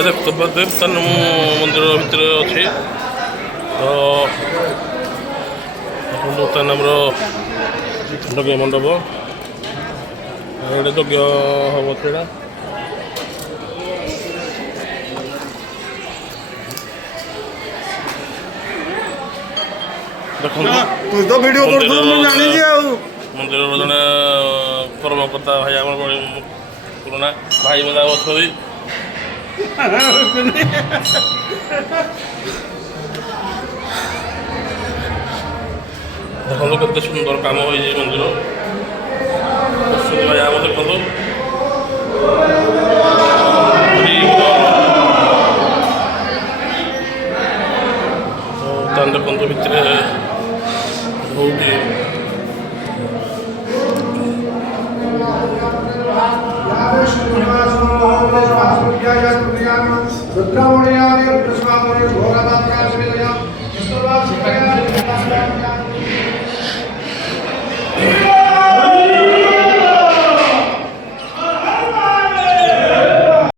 ବର୍ତ୍ତମାନ ମୁଁ ମନ୍ଦିର ଭିତରେ ଅଛି। ତ ବର୍ତ୍ତମାନ ଆମର ଯଜ୍ଞ ମଣ୍ଡପ ଗୋଟେ ଯଜ୍ଞ ହବ ସେଇଟା। ଦେଖନ୍ତୁ ମନ୍ଦିରର ଜଣେ କର୍ମକର୍ତ୍ତା ଭାଇ ଆମର ପୁରୁଣା ଭାଇ ମାନେ ଅଛନ୍ତି। ଦେଖନ୍ତୁ କେତେ ସୁନ୍ଦର କାମ ହୋଇଛି ମନ୍ଦିର। ଭାଇ ଆମ ଦେଖନ୍ତୁ ତାହେଲେ ଦେଖନ୍ତୁ ଭିତରେ ବହୁତ रुद्रमणि